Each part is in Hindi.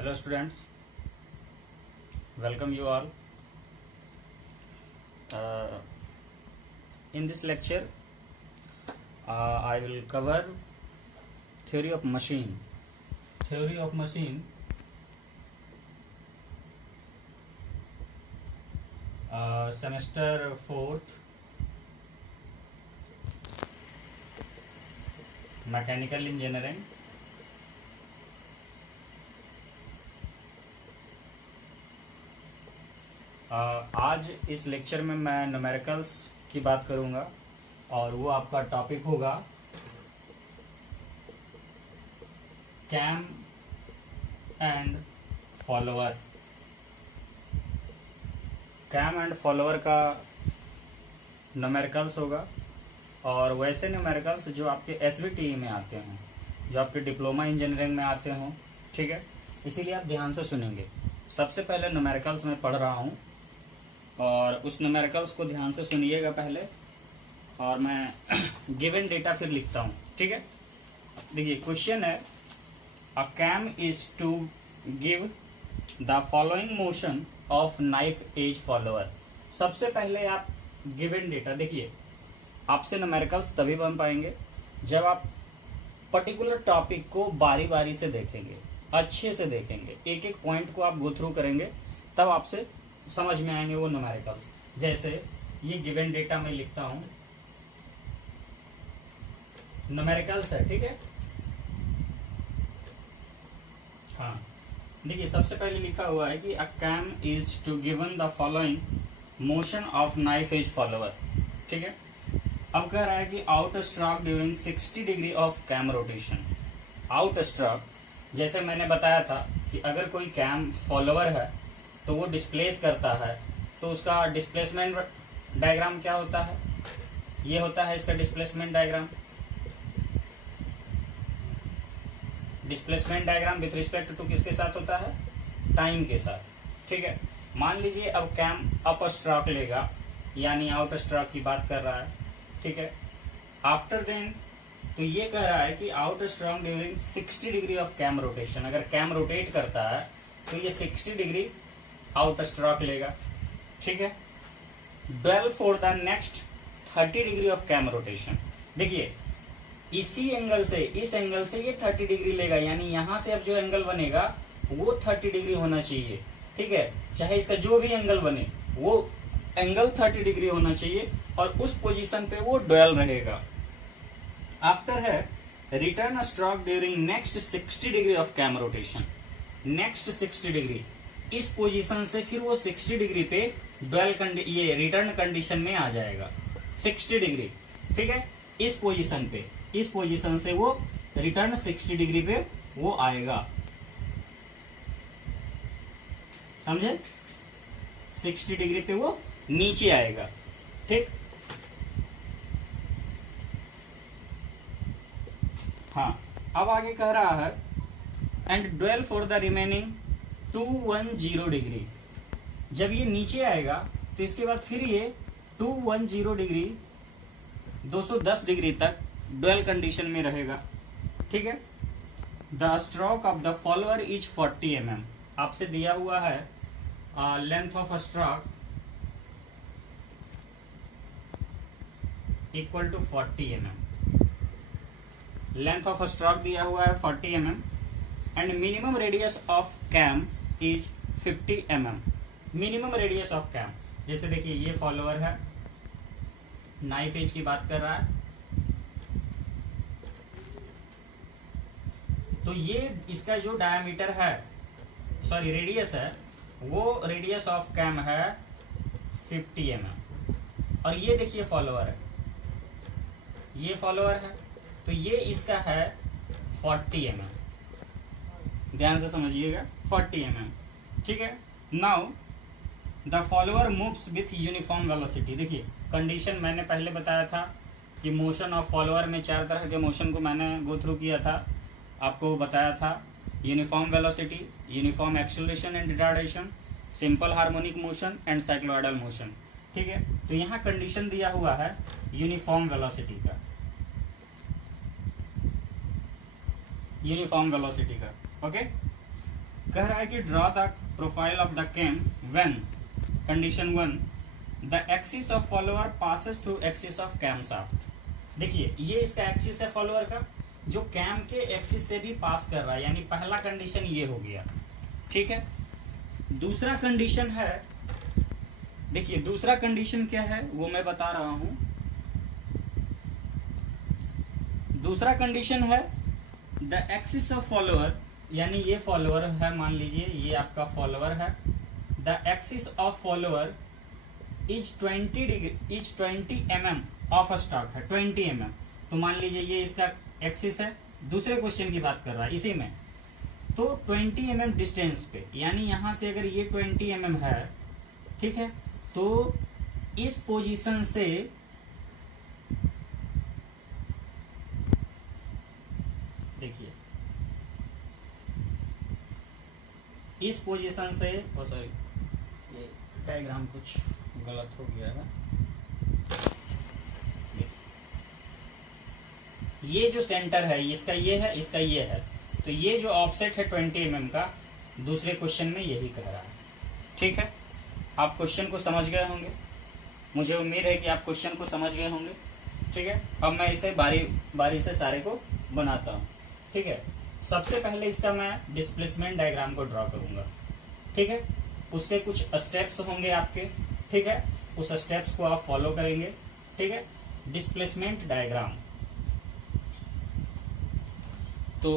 Hello students, welcome you all. In this lecture, I will cover theory of machine. Theory of machine. Semester 4th, Mechanical Engineering. आज इस लेक्चर में मैं न्यूमेरिकल्स की बात करूंगा और वो आपका टॉपिक होगा cam and follower. Cam and follower का न्यूमेरिकल्स होगा और वैसे न्यूमेरिकल्स जो आपके एसवीटी में आते हों, जो आपके डिप्लोमा इंजीनियरिंग में आते हों, ठीक है। इसीलिए आप ध्यान से सुनेंगे। सबसे पहले न्यूमेरिकल्स में पढ़ रहा हूँ और उस न्यूमेरिकल्स को ध्यान से सुनिएगा पहले, और मैं गिवन डेटा फिर लिखता हूँ, ठीक है। देखिए क्वेश्चन है, a cam is to give the following motion of knife edge follower. सबसे पहले आप गिवन डेटा देखिए। आपसे न्यूमेरिकल्स तभी बन पाएंगे जब आप पर्टिकुलर टॉपिक को बारी बारी से देखेंगे, अच्छे से देखेंगे, एक एक पॉइंट को आप गो थ्रू करेंगे, तब आपसे समझ में आएंगे वो न्यूमेरिकल्स। जैसे ये गिवन डेटा में लिखता हूं, न्यूमेरिकल्स है, ठीक है। हाँ देखिए, सबसे पहले लिखा हुआ है कि a cam is to given the following motion of knife edge follower, ठीक है। अब कह रहा है कि out stroke during 60 degree of cam rotation. Out stroke, जैसे मैंने बताया था कि अगर कोई कैम फॉलोअर है तो वो डिस्प्लेस करता है, तो उसका डिस्प्लेसमेंट डायग्राम क्या होता है? ये होता है इसका displacement diagram. Displacement diagram with respect to किसके साथ होता है? टाइम के साथ, ठीक है। मान लीजिए अब कैम अप स्ट्रोक लेगा, यानी आउट स्ट्रोक की बात कर रहा है, ठीक है। आफ्टर देन तो ये कह रहा है कि out stroke during 60 degree of cam rotation. अगर कैम रोटेट करता है तो ये 60 डिग्री आउट स्ट्रोक लेगा, ठीक है। Dwell for the next 30 degree of cam rotation. देखिए इसी एंगल से, इस एंगल से ये 30 डिग्री लेगा, यानी यहां से अब जो एंगल बनेगा वो 30 डिग्री होना चाहिए, ठीक है। चाहे इसका जो भी एंगल बने वो एंगल 30 डिग्री होना चाहिए और उस पोजीशन पे वो ड्वेल रहेगा। आफ्टर है return stroke during next 60 degree of cam rotation. Next 60 degree, इस पोजीशन से फिर वो 60 डिग्री पे ड्वेल ये रिटर्न कंडीशन में आ जाएगा। 60 डिग्री, ठीक है। इस पोजीशन से वो रिटर्न 60 डिग्री पे वो आएगा, समझे? 60 डिग्री पे वो नीचे आएगा, ठीक। हाँ, अब आगे कह रहा है and dwell for the remaining 210 degree. जब ये नीचे आएगा तो इसके बाद फिर ये 210 डिग्री 210 डिग्री तक ड्वेल कंडीशन में रहेगा, ठीक है। The stroke of the follower is 40 mm। आपसे दिया हुआ है length of stroke equal to 40 mm। Length of stroke दिया हुआ है 40 mm and minimum radius of cam is 50 mm। Minimum radius of cam, जैसे देखिए ये फॉलोअर है, नाइफ एज की बात कर रहा है, तो ये इसका जो डायमीटर है, सॉरी रेडियस है, वो रेडियस ऑफ कैम है 50 mm। और ये देखिए फॉलोअर है, ये फॉलोअर है, तो ये इसका है 40 mm। ध्यान से समझिएगा, 40 mm, ठीक है। Now the follower moves with uniform velocity. देखिए कंडीशन मैंने पहले बताया था कि मोशन ऑफ फॉलोअर में 4 तरह के मोशन को मैंने गो थ्रू किया था, आपको बताया था। Uniform velocity, uniform acceleration and retardation, simple harmonic motion and cycloidal motion, ठीक है। तो यहाँ कंडीशन दिया हुआ है यूनिफॉर्म वेलोसिटी का, यूनिफॉर्म वेलोसिटी का, ओके। कह रहा है कि draw the profile of the cam when condition 1 the axis of follower passes through axis of cam shaft. देखिए ये इसका एक्सिस है फॉलोअर का, जो कैम के एक्सिस से भी पास कर रहा है, यानी पहला कंडीशन ये हो गया। ठीक है, दूसरा कंडीशन है, देखिए दूसरा कंडीशन क्या है वो मैं बता रहा हूं। दूसरा कंडीशन है द एक्सिस ऑफ फॉलोअर, यानी ये फॉलोअर है, मान लीजिए ये आपका फॉलोअर है, the axis of follower is 20 mm of stock है, 20 mm। तो मान लीजिए ये इसका एक्सिस है, दूसरे क्वेश्चन की बात कर रहा है इसी में, तो 20 mm डिस्टेंस पे, यानी यहां से अगर ये 20 mm है, ठीक है, तो इस पोजीशन से देखिए इस पोजीशन से, सॉरी ये डायग्राम कुछ गलत हो गया है, ये जो सेंटर है इसका ये है, इसका ये है, तो ये जो ऑफसेट है 20 mm का, दूसरे क्वेश्चन में यही कह रहा है। ठीक है, आप क्वेश्चन को समझ गए होंगे, मुझे उम्मीद है कि आप क्वेश्चन को समझ गए होंगे। ठीक है, अब मैं इसे बारी बारी से सारे को बनाता हूँ। ठीक है, सबसे पहले इसका मैं डिस्प्लेसमेंट डायग्राम को ड्रॉ करूंगा। ठीक है, उसके कुछ स्टेप्स होंगे आपके, ठीक है, उस स्टेप्स को आप फॉलो करेंगे। ठीक है, डिस्प्लेसमेंट डायग्राम। तो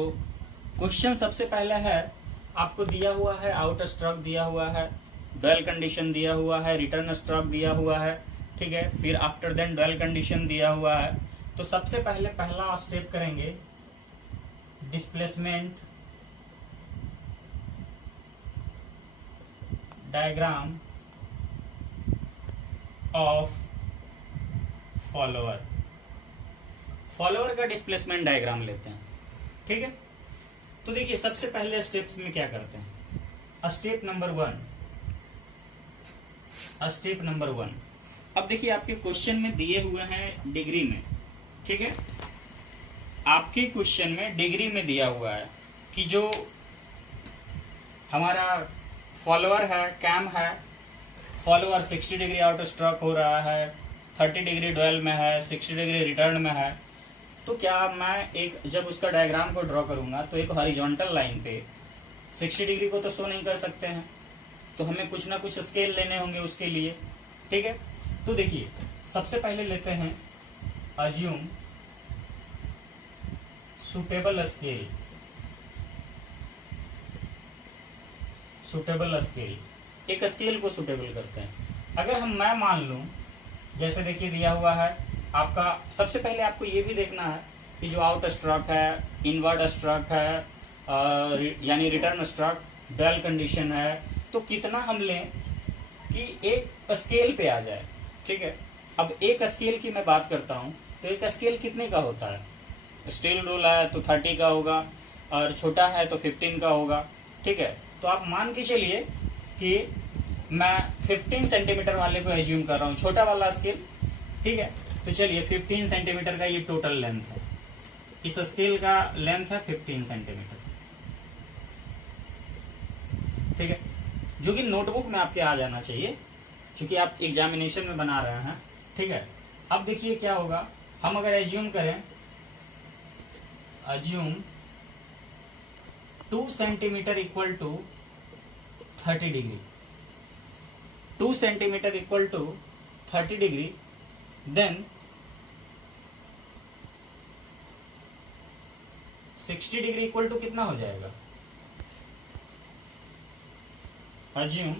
क्वेश्चन सबसे पहले है, आपको दिया हुआ है आउट स्ट्रोक दिया हुआ है, ड्वेल कंडीशन दिया हुआ है, रिटर्न स्ट्रोक दिया हुआ है। ठीक है, फिर आफ्टर देन ड्वेल कंडीशन दिया हुआ है। तो सबसे पहले पहला स्टेप करेंगे displacement diagram of follower. Follower का डिस्प्लेसमेंट डायग्राम लेते हैं। ठीक है, तो देखिए सबसे पहले स्टेप्स में क्या करते हैं, स्टेप नंबर 1। अब देखिए आपके क्वेश्चन में दिए हुए हैं डिग्री में। ठीक है, आपके क्वेश्चन में डिग्री में दिया हुआ है कि जो हमारा फॉलोअर है, कैम है, फॉलोअर 60 डिग्री आउट स्ट्रोक हो रहा है, 30 डिग्री ड्वेल में है, 60 डिग्री रिटर्न में है। तो क्या मैं एक जब उसका डायग्राम को ड्रॉ करूंगा तो एक हॉरिजॉन्टल लाइन पे 60 डिग्री को तो शो नहीं कर सकते हैं, तो हमें कुछ ना कुछ स्केल लेने होंगे उसके लिए। ठीक है, तो देखिए सबसे पहले लेते हैं अज्यूम सुटेबल स्केल। एक स्केल को सुटेबल करते हैं। अगर मैं मान लूं, जैसे देखिए दिया हुआ है आपका, सबसे पहले आपको ये भी देखना है कि जो आउट स्ट्रोक है, इनवर्ड स्ट्रोक है, यानी रिटर्न स्ट्रोक, ड्वेल कंडीशन है, तो कितना हम लें कि एक स्केल पे आ जाए। ठीक है, अब एक स्केल की मैं बात करता हूं, तो एक स्केल कितने का होता है, स्टील रूल है तो 30 का होगा, और छोटा है तो 15 का होगा। ठीक है, तो आप मान के चलिए कि मैं 15 सेंटीमीटर वाले को एज्यूम कर रहा हूँ, छोटा वाला स्केल। ठीक है, तो चलिए 15 सेंटीमीटर का ये टोटल लेंथ है, इस स्केल का लेंथ है 15 सेंटीमीटर। ठीक है, जो कि नोटबुक में आपके आ जाना चाहिए, क्योंकि आप एग्जामिनेशन में बना रहे हैं। ठीक है, अब देखिए क्या होगा, हम अगर एज्यूम करें, assume 2 centimetre equal to 30 degree, 2 centimetre equal to 30 degree, then 60 degree equal to कितना हो जाएगा, assume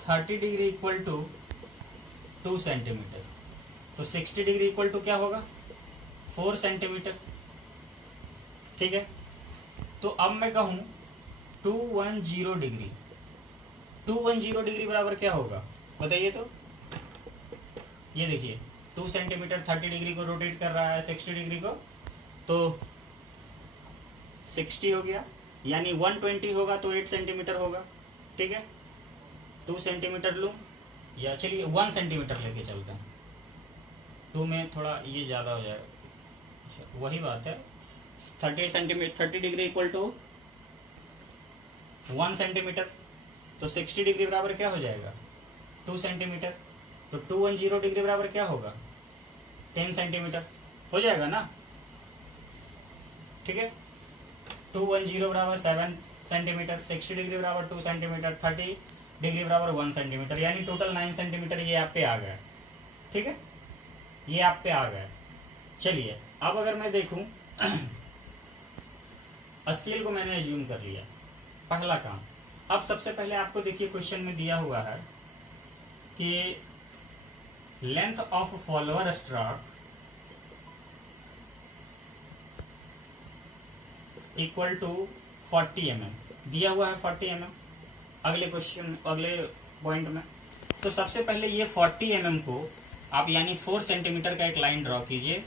30 degree equal to 2 centimetre, तो 60 डिग्री इक्वल टू क्या होगा, 4 सेंटीमीटर। ठीक है, तो अब मैं कहूं 210 डिग्री, 210 डिग्री बराबर क्या होगा बताइए। तो ये देखिए 2 सेंटीमीटर 30 डिग्री को रोटेट कर रहा है 60 डिग्री को, तो 60 हो गया, यानी 120 होगा तो 8 सेंटीमीटर होगा। ठीक है, 2 सेंटीमीटर लूं, या चलिए 1 सेंटीमीटर लेके चलते हैं, 2 में थोड़ा ये ज्यादा हो जाएगा, अच्छा, वही बात है, 30 centimetre 30 degree equal to 1 centimetre, तो 60 डिग्री बराबर क्या हो जाएगा 2 सेंटीमीटर, तो 210 डिग्री बराबर क्या होगा 10 सेंटीमीटर हो जाएगा ना, ठीक है। 210 बराबर 7 सेंटीमीटर, 60 डिग्री बराबर 2 सेंटीमीटर, 30 डिग्री बराबर 1 सेंटीमीटर, यानी टोटल 9 सेंटीमीटर ये आप पे आ गया, ठीक है, ये आप पे आ गया। चलिए अब अगर मैं देखूं स्केल को मैंने एज्यूम कर लिया, पहला काम। अब सबसे पहले आपको देखिए क्वेश्चन में दिया हुआ है कि length of follower stroke equal to 40 mm दिया हुआ है, 40 mm अगले क्वेश्चन अगले पॉइंट में। तो सबसे पहले ये 40 mm को आप यानी 4 सेंटीमीटर का एक लाइन ड्रॉ कीजिए,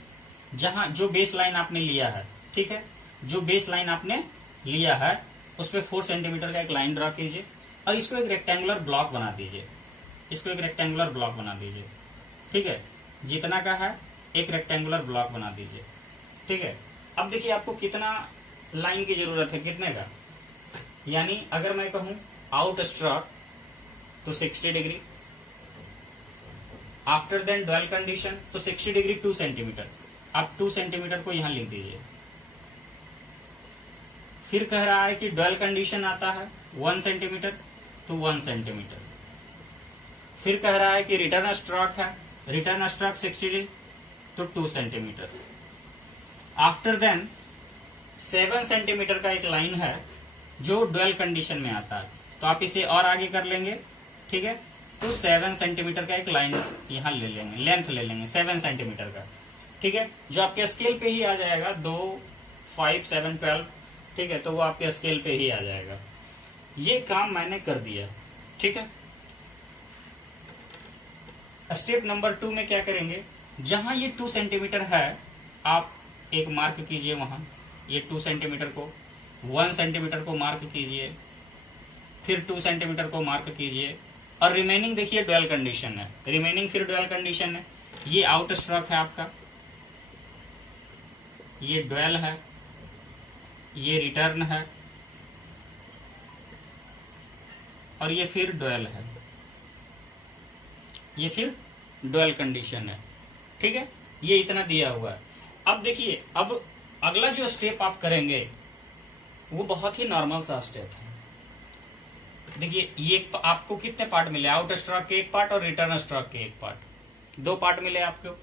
जहां जो बेस लाइन आपने लिया है, ठीक है, जो बेस लाइन आपने लिया है उस पर 4 सेंटीमीटर का एक लाइन ड्रॉ कीजिए और इसको एक रेक्टेंगुलर ब्लॉक बना दीजिए, इसको एक रेक्टेंगुलर ब्लॉक बना दीजिए, ठीक है, जितना का है एक रेक्टेंगुलर ब्लॉक बना दीजिए, ठीक है। अब देखिए आपको कितना लाइन की जरूरत है, कितने का, यानी अगर मैं कहूं आउट स्ट्रोक तो 60 degree, after then dwell condition तो 60 डिग्री 2 सेंटीमीटर, आप 2 सेंटीमीटर को यहां लिख दीजिए। फिर कह रहा है कि ड्वेल कंडीशन आता है 1 सेंटीमीटर तो 1 सेंटीमीटर। फिर कह रहा है कि रिटर्न स्ट्रोक है, रिटर्न स्ट्रोक 60 डिग्री तो 2 सेंटीमीटर। आफ्टर देन 7 सेंटीमीटर का एक लाइन है जो ड्वेल कंडीशन में आता है, तो आप इसे और आगे कर लेंगे, ठीक है, तो 7 सेंटीमीटर का एक लाइन यहां ले लेंगे, लेंथ ले लेंगे 7 सेंटीमीटर का, ठीक है, जो आपके स्केल पे ही आ जाएगा 2 5 7 12, ठीक है, तो वो आपके स्केल पे ही आ जाएगा। ये काम मैंने कर दिया, ठीक है। स्टेप नंबर 2 में क्या करेंगे, जहां ये 2 सेंटीमीटर है आप एक मार्क कीजिए, वहां ये 2 सेंटीमीटर को, 1 सेंटीमीटर को मार्क कीजिए, फिर 2 सेंटीमीटर को मार्क कीजिए, और रिमेनिंग देखिए ड्वेल कंडीशन है, रिमेनिंग फिर ड्वेल कंडीशन है। ये आउट स्ट्रोक है आपका, ये ड्वेल है, ये रिटर्न है, और ये फिर ड्वेल है, ये फिर ड्वेल कंडीशन है, ठीक है, ये इतना दिया हुआ है। अब देखिए, अब अगला जो स्टेप आप करेंगे वो बहुत ही नॉर्मल सा स्टेप है। देखिए ये आपको कितने पार्ट मिले, आउट स्ट्रोक के एक पार्ट और रिटर्न स्ट्रोक के एक पार्ट, 2 पार्ट मिले आपको,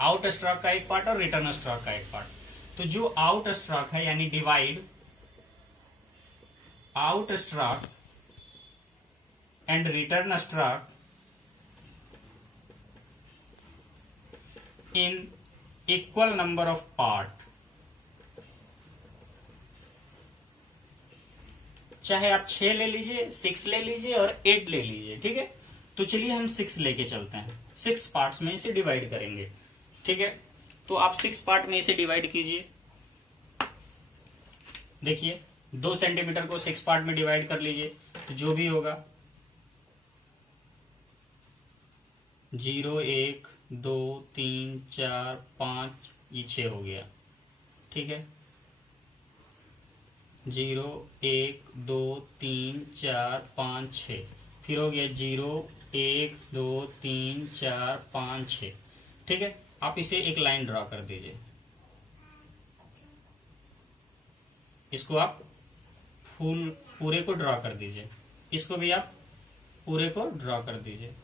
आउट स्ट्रोक का एक पार्ट और रिटर्न स्ट्रोक का एक पार्ट। तो जो आउट स्ट्रोक है यानी divide out stroke and return stroke in equal number of part, चाहे आप 6 ले लीजिए, 6 ले लीजिए और 8 ले लीजिए, ठीक है। तो चलिए हम 6 लेके चलते हैं, 6 पार्ट्स में इसे डिवाइड करेंगे, ठीक है। तो आप 6 पार्ट में इसे डिवाइड कीजिए। देखिए 2 सेंटीमीटर को 6 पार्ट में डिवाइड कर लीजिए, तो जो भी होगा 0 1 2 3 4 5, ये 6 हो गया, ठीक है, 0 1 2 3 4 5 6, फिर हो गया 0 1 2 3 4 5 6, ठीक है। आप इसे एक लाइन ड्रॉ कर दीजिए, इसको आप पूरे को ड्रॉ कर दीजिए, इसको भी आप पूरे को ड्रॉ कर दीजिए।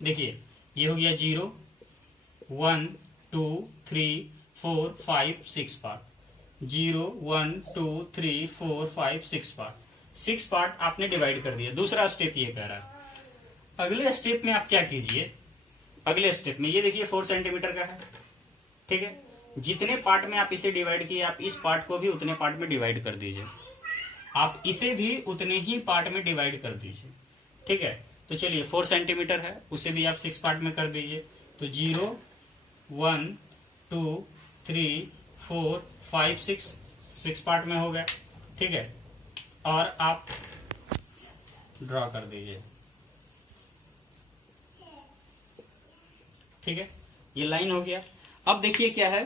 देखिए ये हो गया 0 1 2 3 4 5 6 पार्ट, 0 1 2 3 4 5 6 पार्ट, 6 पार्ट आपने डिवाइड कर दिया। दूसरा स्टेप ये कह रहा है। अगले स्टेप में आप क्या कीजिए, अगले स्टेप में ये देखिए 4 सेंटीमीटर का है, ठीक है, जितने पार्ट में आप इसे डिवाइड किए आप इस पार्ट को भी उतने पार्ट में डिवाइड कर दीजिए, आप इसे भी उतने ही पार्ट में डिवाइड कर दीजिए, ठीक है। तो चलिए 4 सेंटीमीटर है, उसे भी आप 6 पार्ट में कर दीजिए, तो 0 1 2 3 4 5 6 पार्ट में हो गया, ठीक है, और आप ड्रॉ कर दीजिए, ठीक है, ये लाइन हो गया। अब देखिए क्या है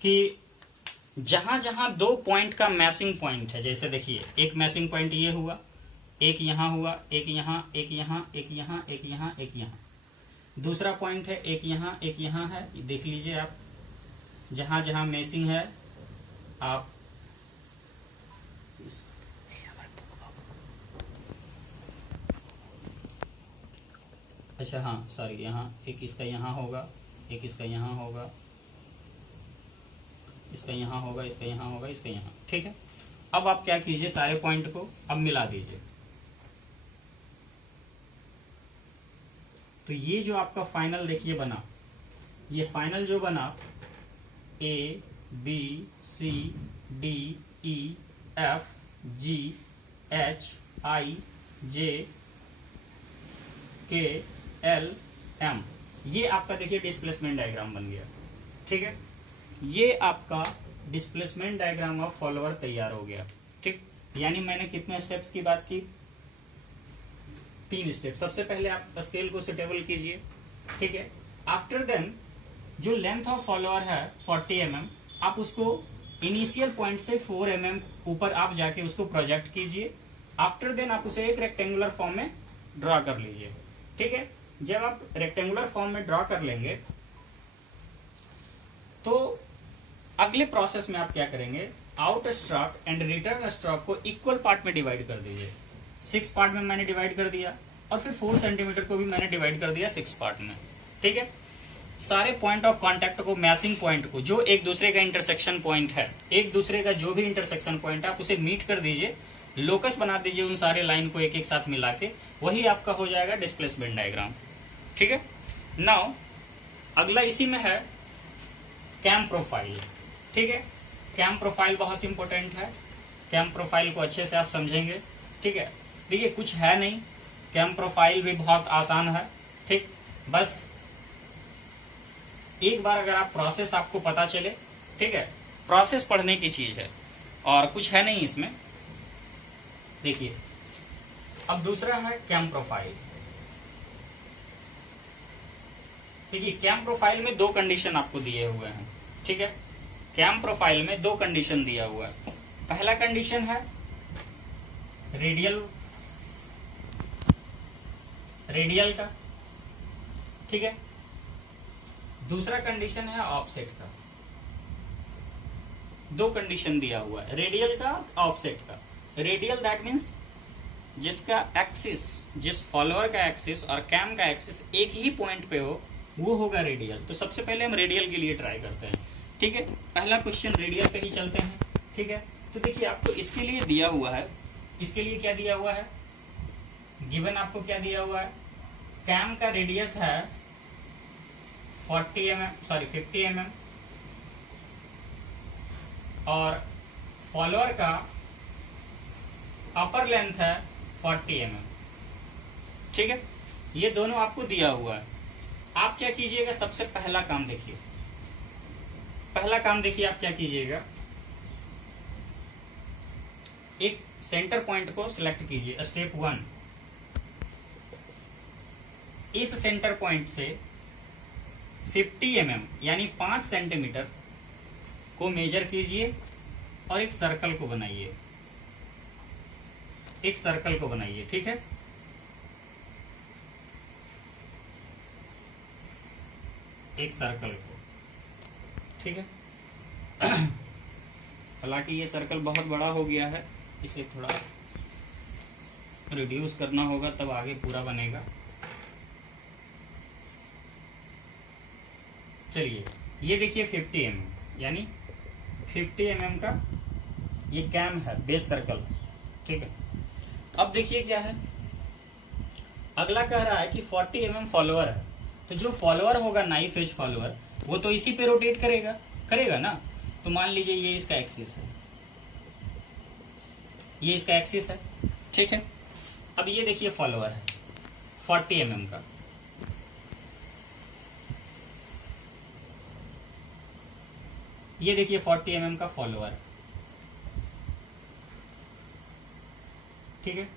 कि जहां जहां 2 पॉइंट का मैचिंग पॉइंट है, जैसे देखिए एक मैचिंग पॉइंट ये हुआ, एक यहां हुआ, एक यहां, एक यहां, एक यहां, एक यहां, एक यहां, दूसरा पॉइंट है एक यहां, एक यहां है। देख लीजिए आप, जहां जहां मैचिंग है आप अच्छा हाँ सॉरी, यहाँ एक इसका यहाँ होगा, एक इसका यहाँ होगा, इसका यहाँ होगा, इसका यहाँ होगा, इसका यहाँ, ठीक है। अब आप क्या कीजिए, सारे पॉइंट को अब मिला दीजिए। तो ये जो आपका फाइनल देखिए बना, ये फाइनल जो बना A B C D E F G H I J K L M, ये आपका देखिए डिस्प्लेसमेंट डायग्राम बन गया, ठीक है। ये आपका डिस्प्लेसमेंट डायग्राम ऑफ फॉलोअर तैयार हो गया, ठीक। यानी मैंने कितने स्टेप्स की बात की, 3 स्टेप। सबसे पहले आप स्केल को सुटेबल कीजिए, ठीक है। आफ्टर देन जो लेंथ ऑफ फॉलोअर है 40 mm, आप उसको इनिशियल पॉइंट से 4 mm ऊपर आप जाके उसको प्रोजेक्ट कीजिए। आफ्टर देन आप उसे एक रेक्टेंगुलर फॉर्म में ड्रॉ कर लीजिए, ठीक है। जब आप रेक्टेंगुलर फॉर्म में ड्रॉ कर लेंगे तो अगले प्रोसेस में आप क्या करेंगे, out stroke and return stroke को इक्वल पार्ट में डिवाइड कर दीजिए। 6 पार्ट में मैंने डिवाइड कर दिया और फिर 4 सेंटीमीटर को भी मैंने डिवाइड कर दिया 6 पार्ट में, ठीक है। सारे पॉइंट ऑफ कांटेक्ट को, मैचिंग पॉइंट को, जो एक दूसरे का इंटरसेक्शन पॉइंट है, एक दूसरे का जो भी इंटरसेक्शन पॉइंट है आप उसे मीट कर दीजिए, लोकस बना दीजिए उन सारे लाइन को एक एक साथ मिला के, वही आपका हो जाएगा डिस्प्लेसमेंट डायग्राम, ठीक है। नाउ अगला इसी में है कैम प्रोफाइल, ठीक है। कैम प्रोफाइल बहुत इंपॉर्टेंट है, कैम प्रोफाइल को अच्छे से आप समझेंगे, ठीक है। देखिए कुछ है नहीं, कैम प्रोफाइल भी बहुत आसान है, ठीक। बस एक बार अगर आप प्रोसेस आपको पता चले, ठीक है, प्रोसेस पढ़ने की चीज है और कुछ है नहीं इसमें। देखिए अब दूसरा है कैम प्रोफाइल। देखिए कैम प्रोफाइल में 2 कंडीशन आपको दिए हुए हैं, ठीक है। कैम प्रोफाइल में 2 कंडीशन दिया हुआ है। पहला कंडीशन है रेडियल का, ठीक है। दूसरा कंडीशन है ऑफसेट का। 2 कंडीशन दिया हुआ है, रेडियल का, ऑफसेट का। रेडियल दैट मीन्स जिसका एक्सिस, जिस फॉलोअर का एक्सिस और कैम का एक्सिस एक ही पॉइंट पे हो, वो होगा रेडियल। तो सबसे पहले हम रेडियल के लिए ट्राई करते हैं, ठीक है। पहला क्वेश्चन रेडियल पे ही चलते हैं, ठीक है। तो देखिए आपको इसके लिए दिया हुआ है, इसके लिए क्या दिया हुआ है, गिवन आपको क्या दिया हुआ है, कैम का रेडियस है 50 mm और फॉलोअर का अपर लेंथ है 40 mm, ठीक है। ये दोनों आपको दिया हुआ है। आप क्या कीजिएगा, सबसे पहला काम देखिए, आप क्या कीजिएगा, एक सेंटर पॉइंट को सिलेक्ट कीजिए। स्टेप 1, इस सेंटर पॉइंट से 50 mm यानी 5 सेंटीमीटर को मेजर कीजिए और एक सर्कल को बनाइए, ठीक है। एक सर्कल को, ठीक है। हालांकि ये सर्कल बहुत बड़ा हो गया है, इसे थोड़ा रिड्यूस करना होगा तब आगे पूरा बनेगा। चलिए ये देखिए 50 mm यानी 50 mm का ये कैम है, बेस सर्कल, ठीक है। अब देखिए क्या है, अगला कह रहा है कि 40 mm फॉलोअर है, तो जो फॉलोअर होगा नाइफ एज फॉलोअर वो तो इसी पे रोटेट करेगा ना। तो मान लीजिए ये इसका एक्सिस है, ये इसका एक्सिस है, ठीक है। अब ये देखिए फॉलोअर है 40 mm का, ये देखिए 40 mm का फॉलोअर, ठीक है।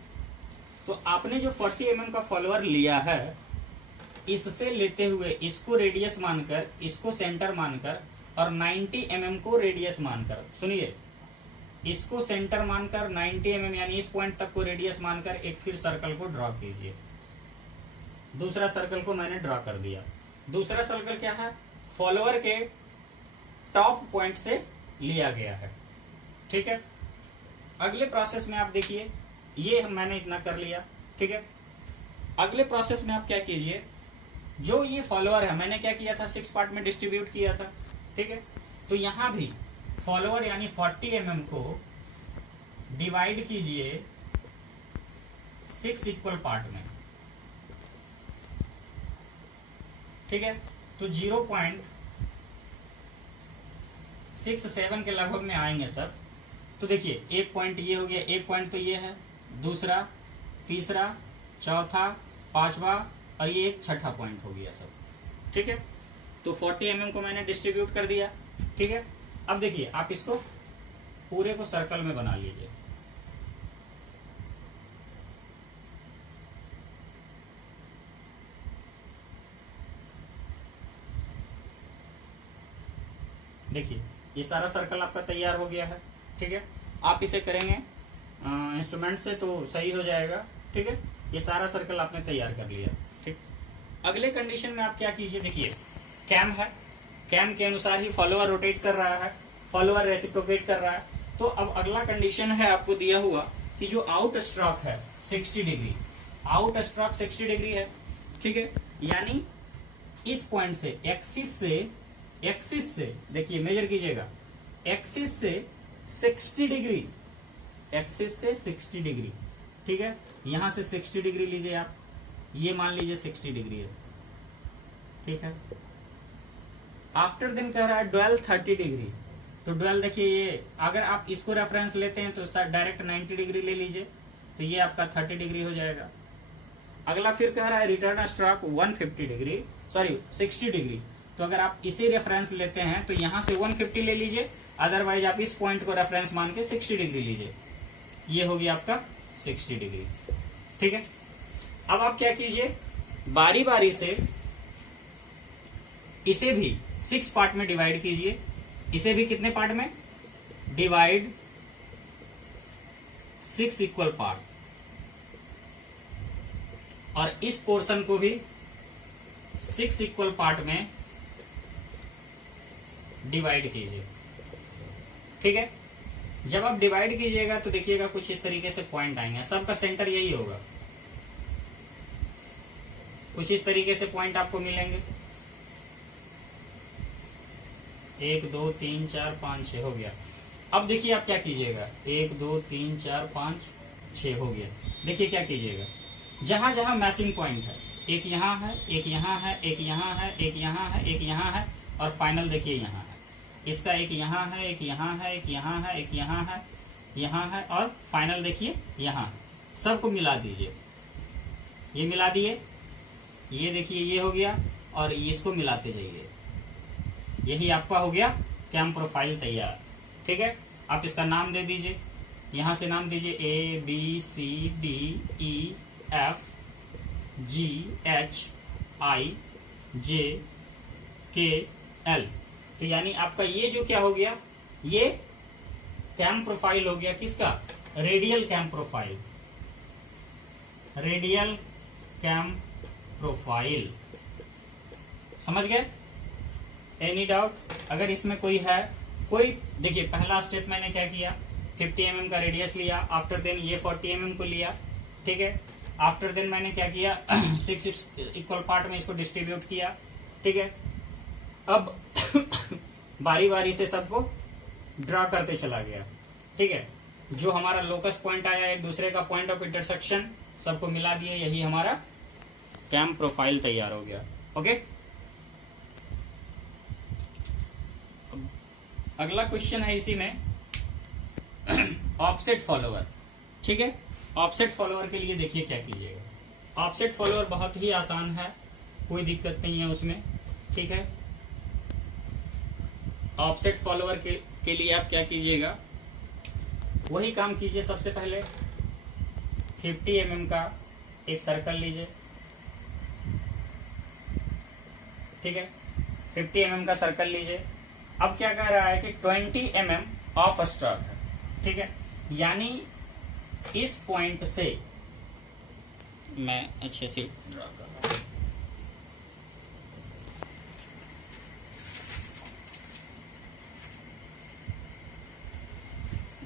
तो आपने जो 40 mm का फॉलोअर लिया है इससे लेते हुए इसको रेडियस मानकर, इसको सेंटर मानकर और 90 mm को रेडियस मानकर, सुनिए, इसको सेंटर मानकर 90 mm यानी इस पॉइंट तक को रेडियस मानकर एक फिर सर्कल को ड्रॉ कीजिए। दूसरा सर्कल को मैंने ड्रॉ कर दिया। दूसरा सर्कल क्या है, फॉलोअर के टॉप पॉइंट से लिया गया है, ठीक है। अगले प्रोसेस में आप देखिए, ये मैंने इतना कर लिया, ठीक है। अगले प्रोसेस में आप क्या कीजिए, जो ये फॉलोअर है मैंने क्या किया था, 6 पार्ट में डिस्ट्रीब्यूट किया था, ठीक है। तो यहां भी फॉलोअर यानी 40 mm को डिवाइड कीजिए 6 इक्वल पार्ट में, ठीक है। तो 0.67 के लगभग में आएंगे सब। तो देखिए, एक पॉइंट ये हो गया, एक पॉइंट तो ये है, दूसरा, तीसरा, चौथा, पांचवा और ये एक छठा पॉइंट हो गया सब, ठीक है। तो 40 mm को मैंने डिस्ट्रीब्यूट कर दिया, ठीक है। अब देखिए, आप इसको पूरे को सर्कल में बना लीजिए। देखिए, ये सारा सर्कल आपका तैयार हो गया है, ठीक है। आप इसे करेंगे इंस्ट्रूमेंट से तो सही हो जाएगा, ठीक है। ये सारा सर्कल आपने तैयार कर लिया, ठीक। अगले कंडीशन में आप क्या कीजिए, देखिए, कैम है, कैम के अनुसार ही फॉलोअर रोटेट कर रहा है, फॉलोअर रेसिप्रोकेट कर रहा है। तो अब अगला कंडीशन है आपको दिया हुआ कि जो आउट स्ट्रोक है 60 डिग्री, आउट स्ट्रोक 60 डिग्री है, ठीक है। यानी इस पॉइंट से एक्सिस से देखिए, मेजर कीजिएगा, एक्सिस से 60 डिग्री, एक्सिस से 60 डिग्री, ठीक है। यहां से 60 डिग्री लीजिए आप, ये मान लीजिए 60 डिग्री है, ठीक है। आफ्टर दिन कह रहा है ड्वेल 30 डिग्री, तो ड्वेल देखिए, ये अगर आप इसको रेफरेंस लेते हैं तो सर डायरेक्ट 90 डिग्री ले लीजिए, तो ये आपका 30 डिग्री हो जाएगा। अगला फिर कह रहा है return stroke 150 degree, sorry 60 degree, तो अगर आप इसे रेफरेंस लेते हैं तो यहां से 150 ले लीजिए, अदरवाइज आप इस पॉइंट को रेफरेंस मान के 60 डिग्री लीजिए, ये हो गया आपका 60 डिग्री, ठीक है। अब आप क्या कीजिए, बारी बारी से इसे भी 6 पार्ट में डिवाइड कीजिए, इसे भी कितने पार्ट में, डिवाइड 6 इक्वल पार्ट, और इस पोर्शन को भी 6 इक्वल पार्ट में डिवाइड कीजिए, ठीक है। जब आप डिवाइड कीजिएगा तो देखिएगा कुछ इस तरीके से पॉइंट आएंगे, सबका सेंटर यही होगा, कुछ इस तरीके से पॉइंट आपको मिलेंगे, 1 2 3 4 5 6 हो गया। अब देखिए आप क्या कीजिएगा, 1 2 3 4 5 6 हो गया। देखिए क्या कीजिएगा, जहां जहां मैचिंग पॉइंट है, एक यहाँ है, एक यहाँ है, एक यहाँ है, एक यहाँ है, एक यहाँ है, और फाइनल देखिए यहाँ है, इसका एक यहाँ है, एक यहाँ है, एक यहाँ है, एक यहाँ है, यहाँ है, और फाइनल देखिए यहाँ, सबको मिला दीजिए, ये मिला दिए, ये देखिए ये हो गया, और इसको मिलाते जाइए, यही आपका हो गया कैम प्रोफाइल तैयार, ठीक है। आप इसका नाम दे दीजिए, यहां से नाम दीजिए ABCDEFGHIJKL। तो यानी आपका ये जो क्या हो गया, ये कैम प्रोफाइल हो गया, किसका, radial cam profile, radial cam profile, समझ गए। एनी डाउट अगर इसमें कोई है, कोई, देखिए पहला स्टेप मैंने क्या किया, 50 mm का रेडियस लिया, आफ्टर देन ये 40 mm को लिया, ठीक है। आफ्टर देन मैंने क्या किया, 6 इक्वल पार्ट में इसको डिस्ट्रीब्यूट किया, ठीक है। अब बारी बारी से सबको ड्रा करते चला गया, ठीक है। जो हमारा लोकस पॉइंट आया, एक दूसरे का पॉइंट ऑफ इंटरसेक्शन, सबको मिला दिए, यही हमारा कैम प्रोफाइल तैयार हो गया, ओके। अगला क्वेश्चन है इसी में ऑफसेट फॉलोअर, ठीक है। ऑफसेट फॉलोअर के लिए देखिए क्या कीजिएगा, ऑफसेट फॉलोअर बहुत ही आसान है, कोई दिक्कत नहीं है उसमें, ठीक है। ऑफसेट फॉलोअर के लिए आप क्या कीजिएगा, वही काम कीजिए, सबसे पहले 50 mm का एक सर्कल लीजिए, ठीक है, 50 mm का सर्कल लीजिए। अब क्या कह रहा है कि 20 mm ऑफ स्ट्रोक है, ठीक है, यानी इस पॉइंट से मैं अच्छे से ड्रा कर रहा हूं।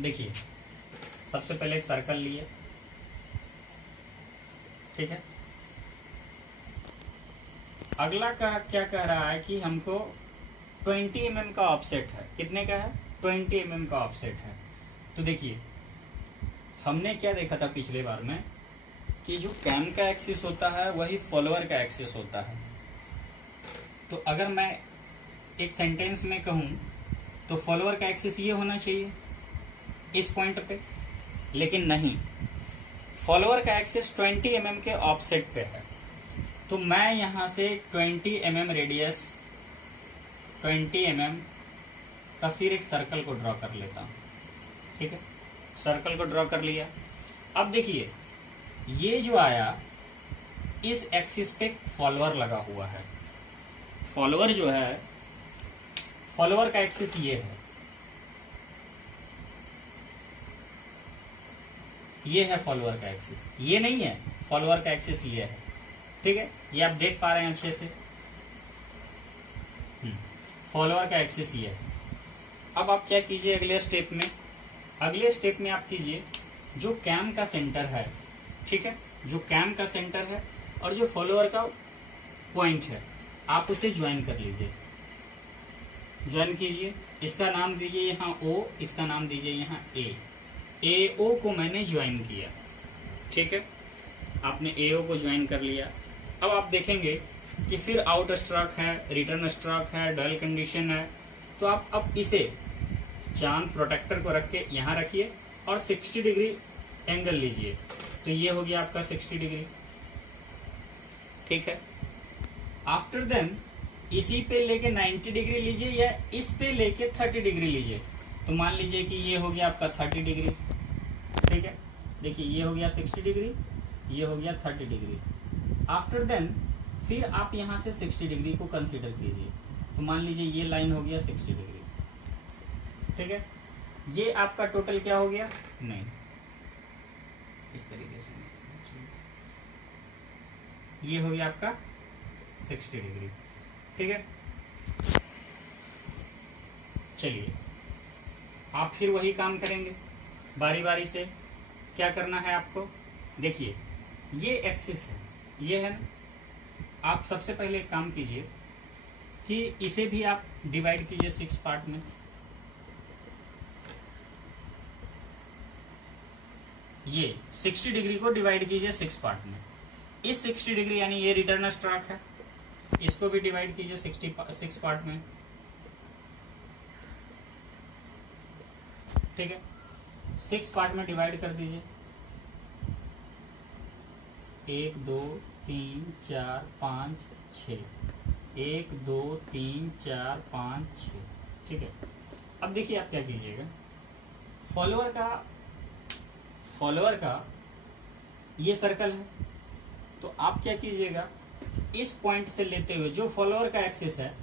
देखिए, सबसे पहले एक सर्कल लिए, ठीक है। अगला का क्या कह रहा है कि हमको 20 mm का ऑफसेट है। कितने का है? 20 mm का ऑफसेट है। तो देखिए, हमने क्या देखा था पिछले बार में कि जो कैम का एक्सिस होता है वही फॉलोअर का एक्सिस होता है। तो अगर मैं एक सेंटेंस में कहूं तो फॉलोअर का एक्सिस ये होना चाहिए इस पॉइंट पे, लेकिन नहीं, फॉलोअर का एक्सिस 20 mm के ऑफसेट पे है। तो मैं यहां से 20 mm रेडियस, 20 mm का फिर एक सर्कल को ड्रॉ कर लेता हूं, ठीक है। सर्कल को ड्रॉ कर लिया। अब देखिए, ये जो आया इस एक्सिस पे फॉलोअर लगा हुआ है। फॉलोअर जो है, फॉलोअर का एक्सिस ये है, ये है फॉलोअर का एक्सिस, ये नहीं है, फॉलोअर का एक्सिस ये है, ठीक है। ये आप देख पा रहे हैं अच्छे से, फॉलोअर का एक्सिस ये है। अब आप क्या कीजिए अगले स्टेप में, अगले स्टेप में आप कीजिए जो कैम का सेंटर है, ठीक है, जो कैम का सेंटर है और जो फॉलोअर का पॉइंट है, आप उसे ज्वाइन कर लीजिए, ज्वाइन कीजिए। इसका नाम दीजिए यहाँ O, इसका नाम दीजिए यहाँ A। AO को मैंने ज्वाइन किया, ठीक है, आपने AO को ज्वाइन कर लिया। अब आप देखेंगे कि फिर आउट स्ट्रोक है, रिटर्न स्ट्रोक है, डुअल कंडीशन है। तो आप अब इसे चांद प्रोटेक्टर को रख के यहाँ रखिए और 60 डिग्री एंगल लीजिए। तो ये हो गया आपका 60 डिग्री, ठीक है। आफ्टर देन इसी पे लेके 90 डिग्री लीजिए या इस पे लेके 30 डिग्री लीजिए। तो मान लीजिए कि ये हो गया आपका 30 डिग्री, ठीक है। देखिए, ये हो गया 60 डिग्री, ये हो गया 30 डिग्री। आफ्टर देन फिर आप यहां से 60 डिग्री को कंसीडर कीजिए। तो मान लीजिए ये लाइन हो गया 60 डिग्री, ठीक है। ये आपका टोटल क्या हो गया? नहीं, इस तरीके से नहीं, ये हो गया आपका 60 डिग्री, ठीक है। चलिए, आप फिर वही काम करेंगे बारी बारी से। क्या करना है आपको? देखिए, ये एक्सिस है, ये है ना। आप सबसे पहले एक काम कीजिए कि इसे भी आप डिवाइड कीजिए 6 पार्ट में। ये 60 डिग्री को डिवाइड कीजिए 6 पार्ट में। इस 60 डिग्री यानी ये रिटर्न स्ट्रोक है, इसको भी डिवाइड कीजिए 6 पार्ट में, ठीक है। 6 पार्ट में डिवाइड कर दीजिए। 1 2 3 4 5 6, 1 2 3 4 5 6, ठीक है। अब देखिए आप क्या कीजिएगा, फॉलोअर का ये सर्कल है। तो आप क्या कीजिएगा, इस पॉइंट से लेते हुए, जो फॉलोअर का एक्सिस है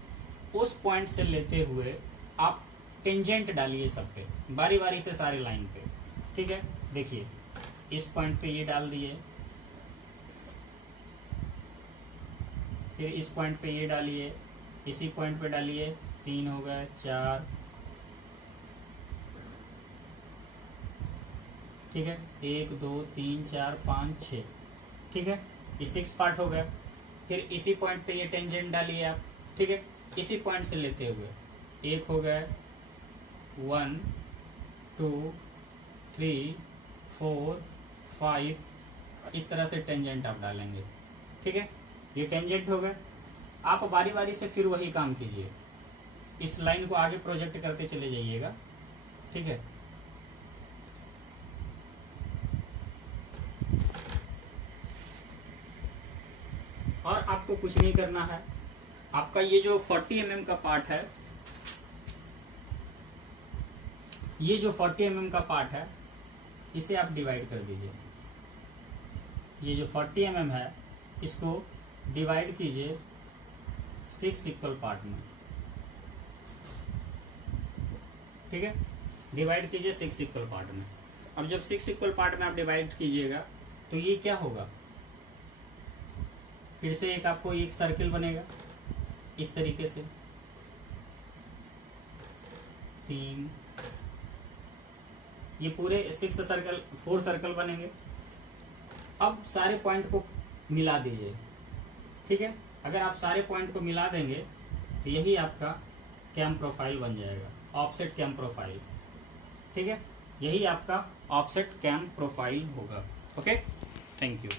उस पॉइंट से लेते हुए आप टेंजेंट डालिए सब पे, बारी बारी से सारे लाइन पे, ठीक है। देखिए, इस पॉइंट पे ये डाल दिए, फिर इस पॉइंट पे ये डालिए, इसी पॉइंट पे डालिए, 3 हो गए, 4, ठीक है, 1 2 3 4 5 6, ठीक है। ये 6 पार्ट हो गया। फिर इसी पॉइंट पे ये टेंजेंट डालिए आप, ठीक है, इसी पॉइंट से लेते हुए 1 हो गया, 1 2 3 4 5, इस तरह से टेंजेंट आप डालेंगे, ठीक है। ये टेंजेंट हो गया। आप बारी बारी से फिर वही काम कीजिए, इस लाइन को आगे प्रोजेक्ट करते चले जाइएगा, ठीक है। और आपको कुछ नहीं करना है। आपका ये जो 40 mm का पार्ट है, ये जो 40 mm का पार्ट है, इसे आप डिवाइड कर दीजिए। ये जो 40 mm है, इसको डिवाइड कीजिए 6 इक्वल पार्ट में, ठीक है। डिवाइड कीजिए 6 इक्वल पार्ट में। अब जब 6 इक्वल पार्ट में आप डिवाइड कीजिएगा तो ये क्या होगा, फिर से एक आपको एक सर्किल बनेगा इस तरीके से, 3, ये पूरे 6 सर्कल 4 सर्कल बनेंगे। अब सारे पॉइंट को मिला दीजिए, ठीक है। अगर आप सारे पॉइंट को मिला देंगे तो यही आपका कैम प्रोफाइल बन जाएगा, ऑफसेट कैम प्रोफाइल, ठीक है। यही आपका ऑफसेट कैम प्रोफाइल होगा। Okay, thank you.